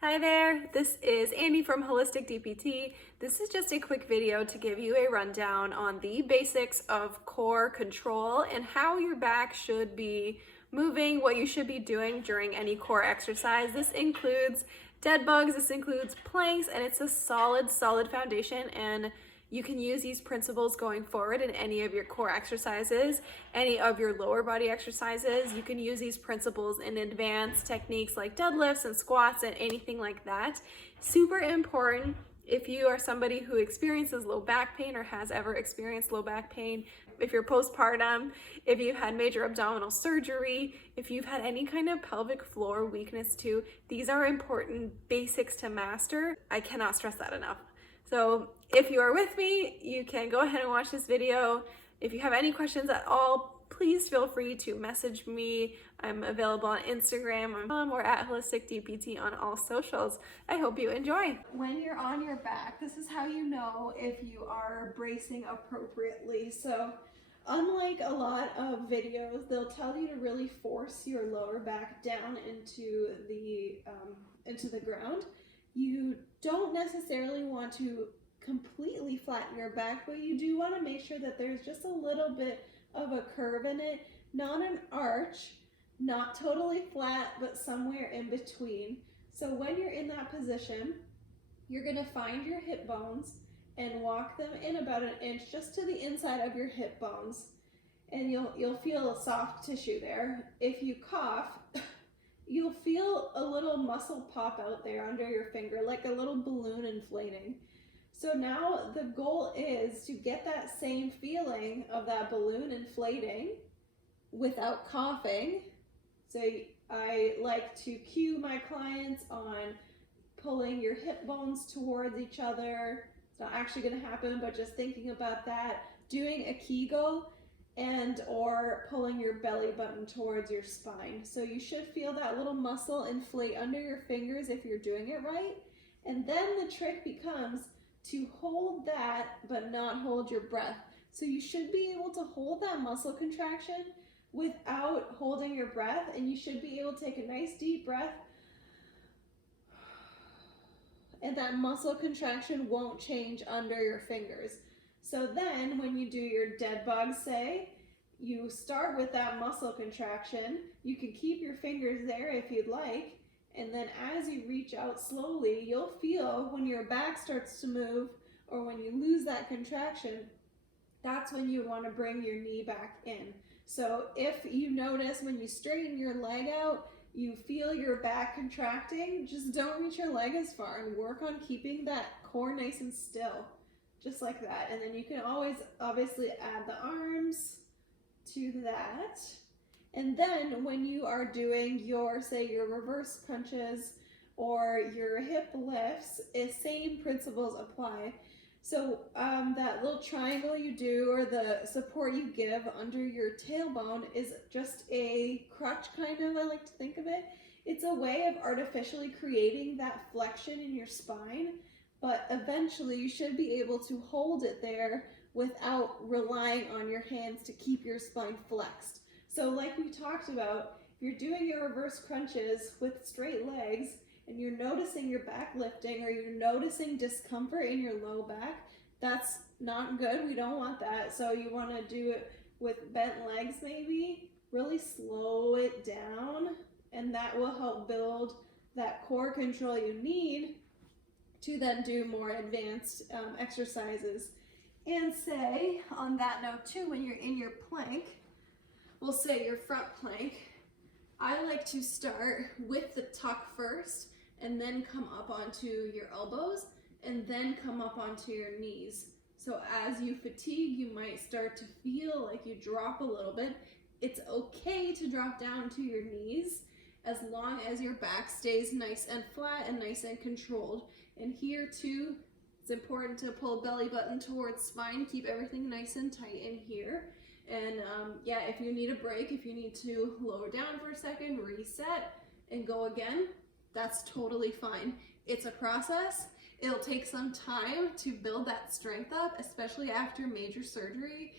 Hi there, this is Andy from HolisticDPT. This is just a quick video to give you a rundown on the basics of core control and how your back should be moving, what you should be doing during any core exercise. This includes dead bugs, this includes planks, and it's a solid foundation, and you can use these principles going forward in any of your core exercises, any of your lower body exercises. You can use these principles in advanced techniques like deadlifts and squats and anything like that. Super important if you are somebody who experiences low back pain or has ever experienced low back pain, if you're postpartum, if you've had major abdominal surgery, if you've had any kind of pelvic floor weakness too, these are important basics to master. I cannot stress that enough. So if you are with me, you can go ahead and watch this video. If you have any questions at all, please feel free to message me. I'm available on Instagram or at HolisticDPT on all socials. I hope you enjoy. When you're on your back, this is how you know if you are bracing appropriately. So unlike a lot of videos, they'll tell you to really force your lower back down into the ground. You don't necessarily want to completely flatten your back, but you do want to make sure that there's just a little bit of a curve in it, not an arch, not totally flat, but somewhere in between. So when you're in that position, you're going to find your hip bones and walk them in about an inch just to the inside of your hip bones, and you'll feel a soft tissue there. If you cough, you'll feel a little muscle pop out there under your finger, like a little balloon inflating. So now the goal is to get that same feeling of that balloon inflating without coughing. So I like to cue my clients on pulling your hip bones towards each other. It's not actually going to happen, but just thinking about that, doing a Kegel, and or pulling your belly button towards your spine. So you should feel that little muscle inflate under your fingers if you're doing it right. And then the trick becomes to hold that but not hold your breath. So you should be able to hold that muscle contraction without holding your breath, and you should be able to take a nice deep breath, and that muscle contraction won't change under your fingers. So then when you do your dead bug, say, you start with that muscle contraction. You can keep your fingers there if you'd like, and then as you reach out slowly, you'll feel when your back starts to move or when you lose that contraction, that's when you want to bring your knee back in. So if you notice when you straighten your leg out, you feel your back contracting, just don't reach your leg as far and work on keeping that core nice and still. Just like that. And then you can always obviously add the arms to that. And then when you are doing your, say, your reverse crunches or your hip lifts, same principles apply. So that little triangle you do, or the support you give under your tailbone, is just a crutch, kind of, I like to think of it. It's a way of artificially creating that flexion in your spine, but eventually you should be able to hold it there without relying on your hands to keep your spine flexed. So like we talked about, if you're doing your reverse crunches with straight legs and you're noticing your back lifting or you're noticing discomfort in your low back, that's not good. We don't want that. So you want to do it with bent legs maybe, really slow it down, and that will help build that core control you need to then do more advanced exercises. And say, on that note too, when you're in your plank, we'll say your front plank, I like to start with the tuck first and then come up onto your elbows and then come up onto your knees. So as you fatigue, you might start to feel like you drop a little bit. It's okay to drop down to your knees as long as your back stays nice and flat and nice and controlled. And here too, it's important to pull belly button towards spine, keep everything nice and tight in here. And yeah, if you need a break, if you need to lower down for a second, reset, and go again, that's totally fine. It's a process. It'll take some time to build that strength up, especially after major surgery.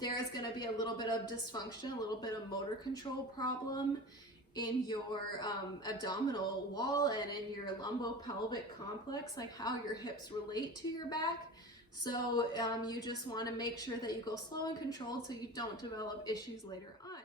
There is going to be a little bit of dysfunction, a little bit of motor control problem in your abdominal wall and in your lumbopelvic complex, like how your hips relate to your back. So you just want to make sure that you go slow and controlled so you don't develop issues later on.